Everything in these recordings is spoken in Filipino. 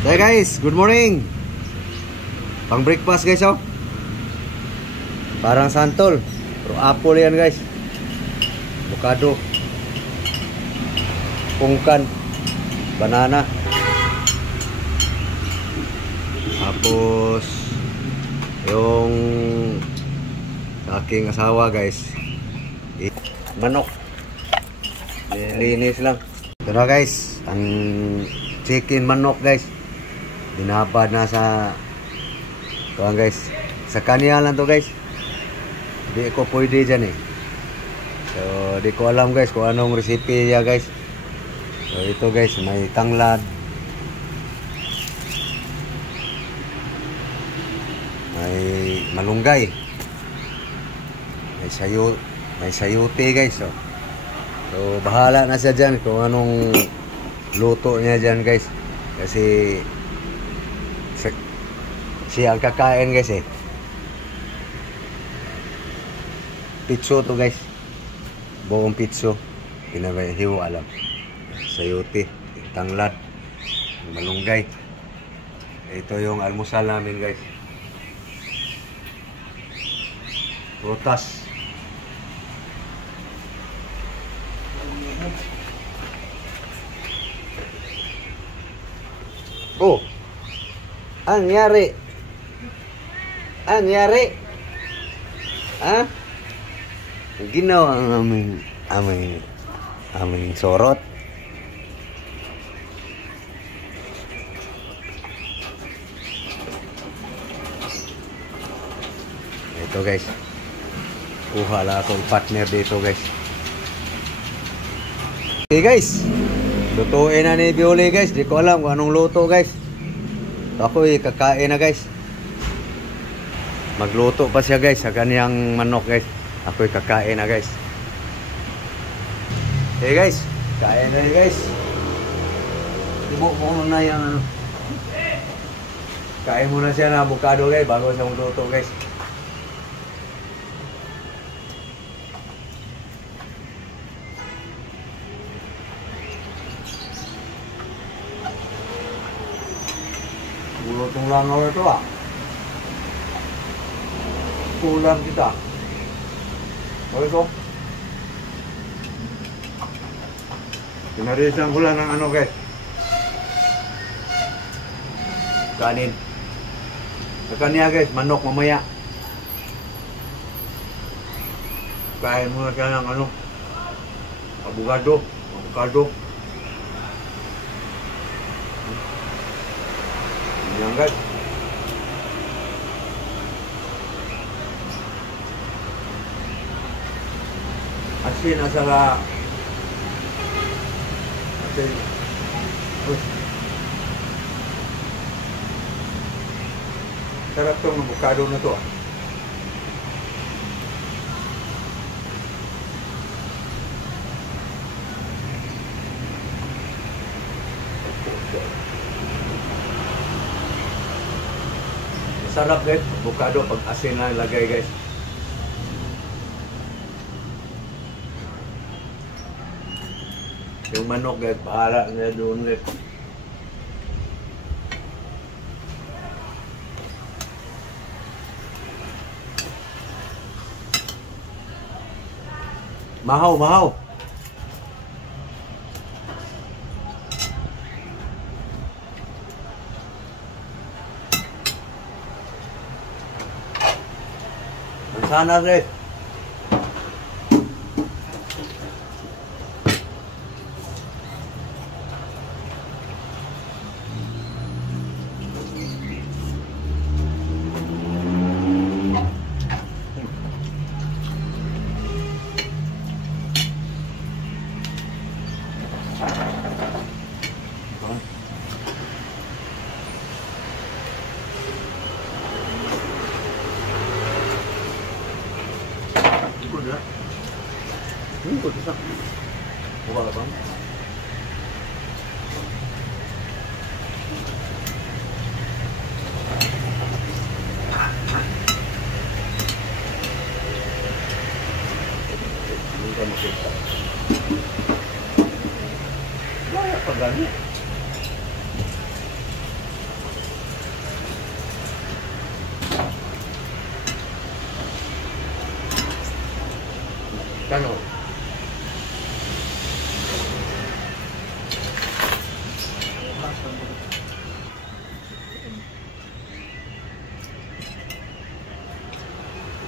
Hey guys, good morning. Pang breakfast guys oh. Parang santol. Pero apple yan guys. Avocado. Pungkan. Banana. Tapos yung aking asawa guys. Manok. Linis lang. Ito na guys, ang chicken manok guys. Binabad na sa tuwan guys. Sa kanya lang to guys. Di ko pwede dyan eh. So di ko alam guys kung anong recipe niya guys. So ito guys, may tanglad. May malunggay. May sayuti guys. So bahala na siya dyan kung anong luto niya dyan guys. Kasi siya ang kakain guys eh. Pitso to guys. Buong pitso. Pinahiwa alam. Sayuti, tanglad, malunggay. Ito yung almusal namin guys. Prutas. Oh. Ang nangyari? Ang nangyari? Ha? Ginawa ang aming sorot. Ito guys. Kuha lang akong partner dito guys. Okay guys. Lutuin na ni Bioli guys. Di ko alam kung anong luto guys. Ako'y kakain na guys. Magluto pa siya guys sa kanyang manok guys. Ako'y kakain na guys. Hey guys, kain na guys. Ibo mo na yung ano. Kain muna siya na avocado guys bago siya magluto guys. Lutong langaw ito ah. Kulang kita. O ito. Pinarisan ko lang ng ano guys. Kanin. Sa kanya guys, manok mamaya. Kain muna siya ng ano. Avocado. Yan guys. Asin asala. Asin. Sarap tong avocado na to. Sarap guys, avocado pag asin na ilagay guys. Yung manok guys, pahala na doon guys. Mahaw. Sana guys. Ikut bisa. Buka apa? Ini kan kita. Banyak pegangnya. Kano?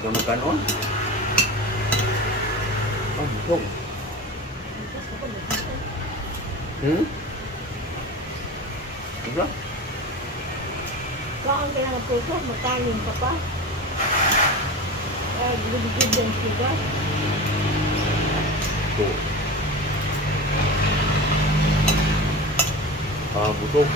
Kamu kanon? Oh, busog. Diba? Kung ang kailangan po ito, magkanin ka pa. Guligid din siya. Ito. Busog.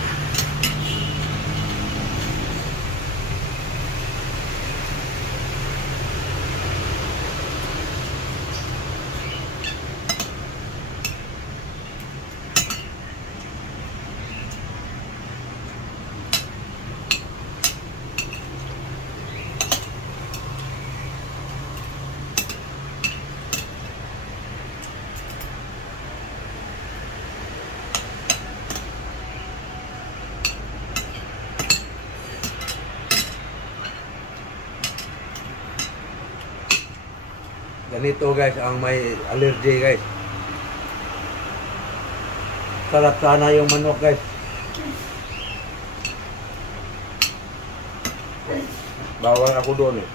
Ganito guys ang may allergy guys. Sarap sana yung manok guys. Bawal ako doon eh.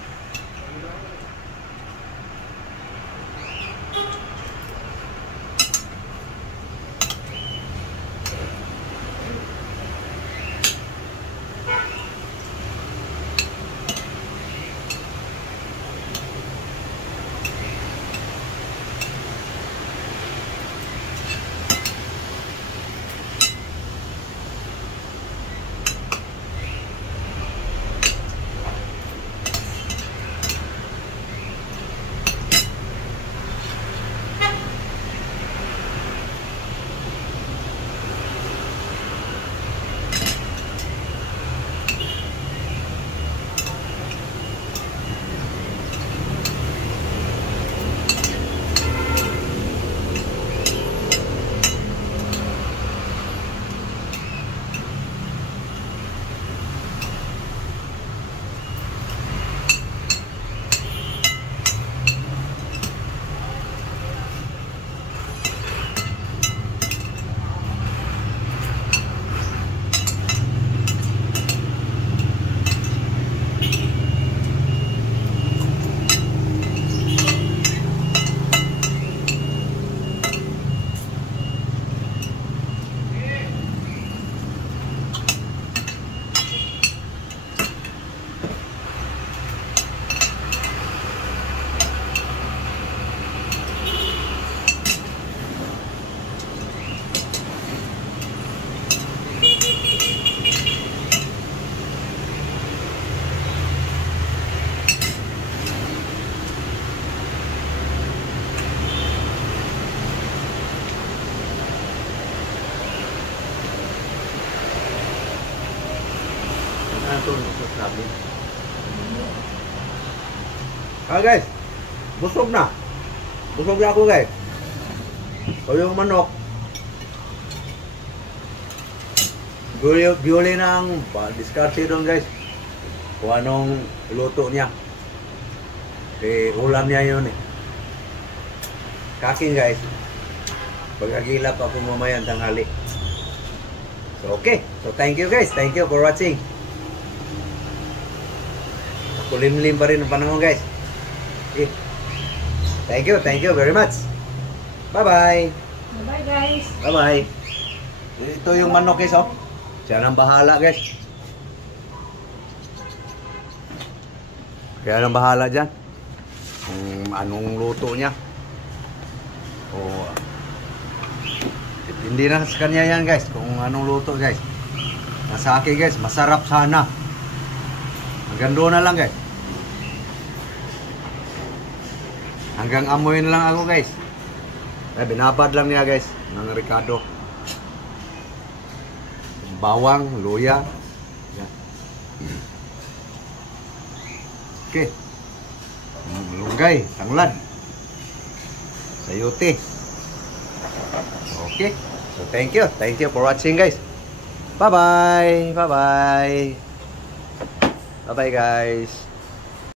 Guys, busog na. Busog na ako guys. O yung manok. Biyuli na ang diskarte doon guys. Kung anong luto niya. Ulam niya yun eh. Kaking guys. Pag-agilap ako mamayang tanghali. So okay. So thank you guys. Thank you for watching. Kulimlim pa rin ang panahon guys. Okay. Thank you very much. Bye-bye. Bye guys. Bye-bye. Ito yung manok guys oh. Siya nang bahala guys. Kaya nang bahala dyan. Kung anong luto niya. O, hindi na sa kanya yan guys. Kung anong luto guys. Nasa akin guys. Masarap sana. Hanggang doon na lang guys. Hanggang amoy na lang ako guys. Binabad lang niya guys ng Ricardo. Bawang, luya. Yan. Okay. Malunggay, tanglad. Sayote. Okay. So thank you. Thank you for watching guys. Bye-bye. Bye-bye. Bye-bye guys.